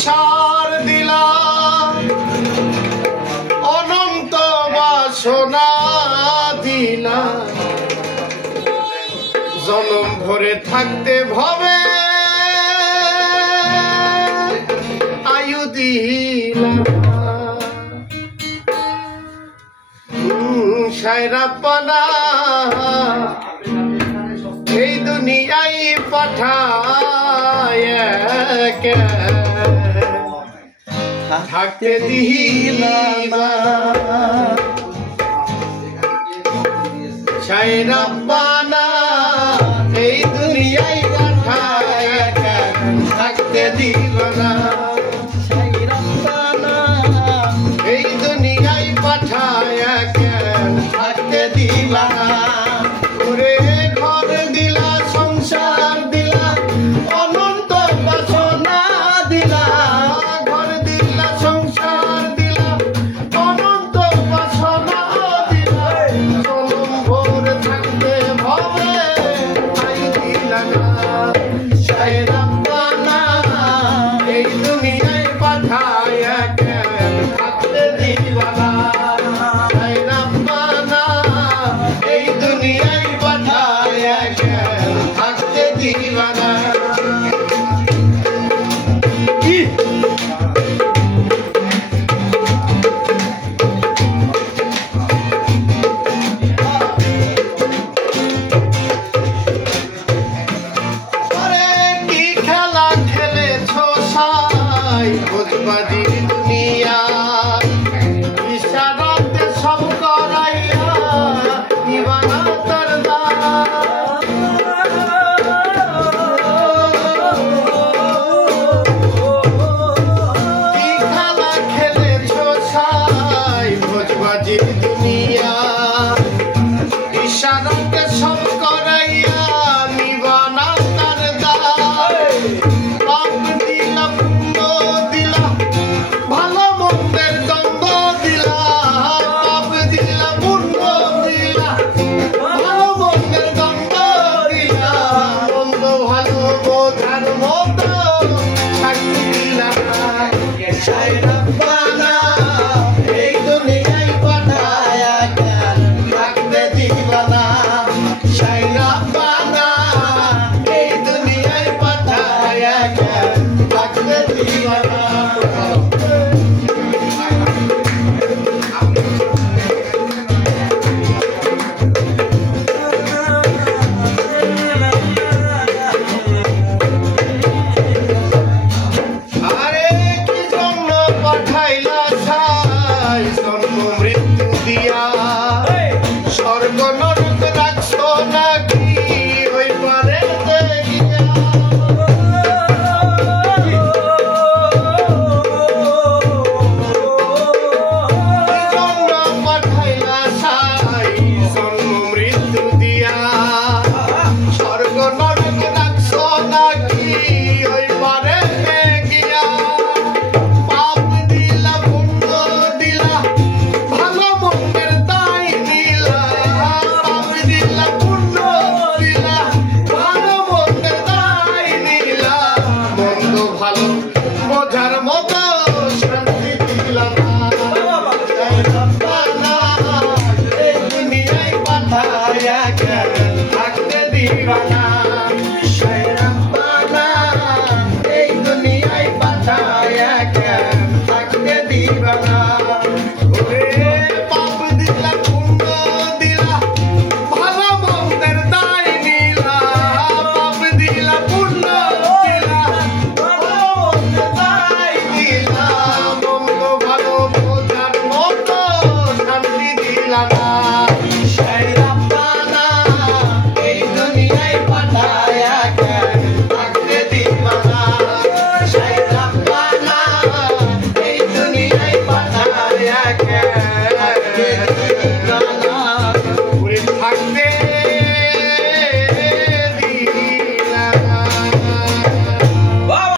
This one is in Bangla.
সংসার দিলা অনন্ত বাসনা দিলা জনম ভরে থাকতে ভবে আয়ু দিলা সায়রাপানা এই দুনিয়ায় পাঠায় থাকতে দিলা সায়রাপানা এই দুনিয়ায় পাঠায় থাকতে দিলা না সায়রাপানা এই দুনিয়ায় পাঠায় থাকতে দিলা না ওরে ঘর দিলা সংসার দিলা অনন্ত বাসনা দিলা ঘর দিলা সংসার দিলা অনন্ত বাসনা দিলা জনম ভোর থাকতে ভবে আই দিলা না সায়রাপানা এই দুনিয়ায় পাঠায় থাকতে দিলা না সায়রাপানা এই দুনিয়ায় পাঠায় থাকতে দিলা না কি খেলা খেলেছো সাই ভোজবাজি দুনিয়া ইশারাতে সব করাইয়া নিবানা করদা কি খেলা খেলেছো সাই ভোজবাজি দুনিয়া ইশারাতে সব করাইয়া নিবানা করদা পাপ দিলা পুণ্য দিলা ভালো মন্দের দ্বন্দ্ব দিলা পাপ দিলা পুণ্য দিলা ভালো মন্দের দ্বন্দ্ব দিলা মন্দ ভালো বোঝার মতো শান্তি দিলা সায়রাপানা এই দুনিয়ায় পাঠায় থাকতে দিলা না সায়রাপানা এই দুনিয়ায় পাঠায় থাকতে দিলা না আরে কি জন্য পাঠাইলা সাই জন্ম মৃত্যু দিয়া স্বর্গ নরক রাখছো নাকি ওই পারেতে গিয়া কি জন্য পাঠাইলা সাই জন্ম মৃত্যু দিয়া স্বর্গ নরক রাখছো নাকি ওই পারেতে গিয়া পাপ দিলা পুণ্য দিলা ভালো মন্দের দায় দিলা পাপ দিলা পুণ্য দিলা ভালো মন্দের দায় দিলা মন্দ ভালো বোঝার মতো